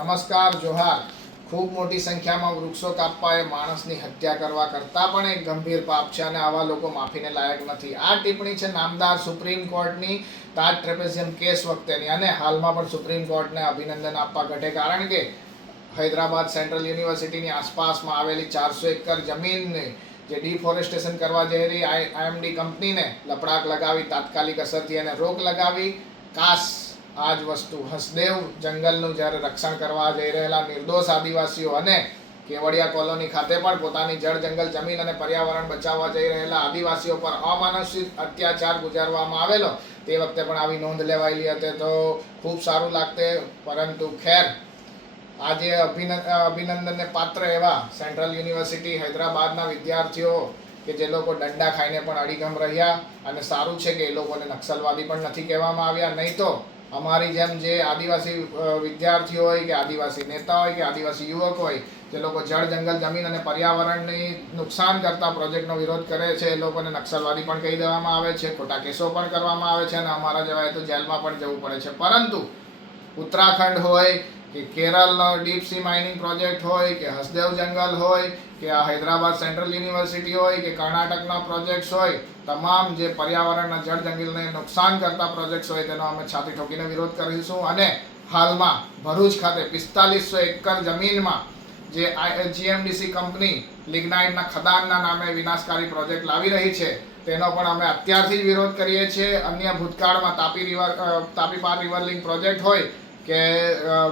નમસ્કાર, જોહાર. ખૂબ મોટી સંખ્યામાં વૃક્ષો કાપવા એ માણસની હત્યા કરવા કરતાં પણ એક ગંભીર પાપ છે અને આવા લોકો માફીને લાયક નથી. આ ટિપ્પણી છે નામદાર સુપ્રીમ કોર્ટની તાજ ટ્રેપેઝિયમ કેસ વખતેની, અને હાલમાં પણ સુપ્રીમ કોર્ટને અભિનંદન આપવા ઘટે, કારણ કે હૈદરાબાદ સેન્ટ્રલ યુનિવર્સિટીની આસપાસમાં આવેલી 400 એકર જમીનને જે ડિફોરેસ્ટેશન કરવા જઈ રહી આઈએમડી કંપનીને લપડાક લગાવી તાત્કાલિક અસરથી એને રોક લગાવી. આ જ વસ્તુ હસદેવ જંગલનું જ્યારે રક્ષણ કરવા જઈ રહેલા નિર્દોષ આદિવાસીઓ અને કેવડિયા કોલોની ખાતે પણ પોતાની જળ જંગલ જમીન અને પર્યાવરણ બચાવવા જઈ રહેલા આદિવાસીઓ પર અમાનુષિક અત્યાચાર ગુજારવામાં આવેલો, તે વખતે પણ આવી નોંધ લેવાયેલી હતી તો ખૂબ સારું લાગતે. પરંતુ ખેર, આજે અભિનંદનને પાત્ર એવા સેન્ટ્રલ યુનિવર્સિટી હૈદરાબાદના વિદ્યાર્થીઓ કે જે લોકો દંડા ખાઈને પણ અડીખમ રહ્યા, અને સારું છે કે એ લોકોને નક્સલવાદી પણ નથી કહેવામાં આવ્યા. નહીં તો અમારી જેમ જે આદિવાસી વિદ્યાર્થીઓ હોય કે આદિવાસી નેતા હોય કે આદિવાસી યુવક હોય, જે લોકો જળ જંગલ જમીન અને પર્યાવરણને નુકસાન કરતા પ્રોજેક્ટનો વિરોધ કરે છે, એ લોકોને નક્સલવાદી પણ કહી દેવામાં આવે છે, ખોટા કેસો પણ કરવામાં આવે છે અને અમારા જેવાય તો જેલમાં પણ જવું પડે છે. પરંતુ ઉત્તરાખંડ હોય કે કેરળનો ડીપ સી માઇનિંગ પ્રોજેક્ટ હોય કે હસદેવ જંગલ હોય કે આ હૈદરાબાદ સેન્ટ્રલ યુનિવર્સિટી હોય કે કર્ણાટકના પ્રોજેક્ટ્સ હોય, તમામ જે પર્યાવરણના જળ જંગલને નુકસાન કરતા પ્રોજેક્ટ્સ હોય તેનો અમે છાતી ઠોકીને વિરોધ કરીશું. અને હાલમાં ભરૂચ ખાતે 4500 એકર જમીનમાં જે જીએમડીસી કંપની લિગ્નાઇટના ખદાનના નામે વિનાશકારી પ્રોજેક્ટ લાવી રહી છે, તેનો પણ અમે અત્યારથી જ વિરોધ કરીએ છીએ. અન્ય ભૂતકાળમાં તાપી પાર રિવર લિંક પ્રોજેક્ટ હોય કે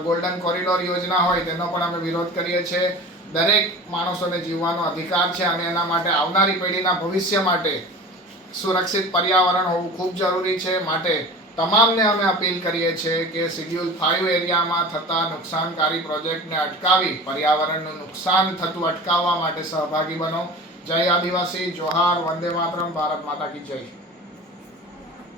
ગોલ્ડન કોરિડોર યોજના હોય, તેનો પણ અમે વિરોધ કરીએ છીએ. દરેક માણસોને જીવવાનો અધિકાર છે અને એના માટે આવનારી પેઢીના ભવિષ્ય માટે સુરક્ષિત પર્યાવરણ હોવું ખૂબ જરૂરી છે. માટે તમામને અમે અપીલ કરીએ છીએ કે શેડ્યુલ 5 એરિયામાં થતા નુકસાનકારી પ્રોજેક્ટને અટકાવી પર્યાવરણનું નુકસાન થતું અટકાવવા માટે સહભાગી બનો. જય આદિવાસી, જોહાર, વંદે માતરમ, ભારત માતા કી જય.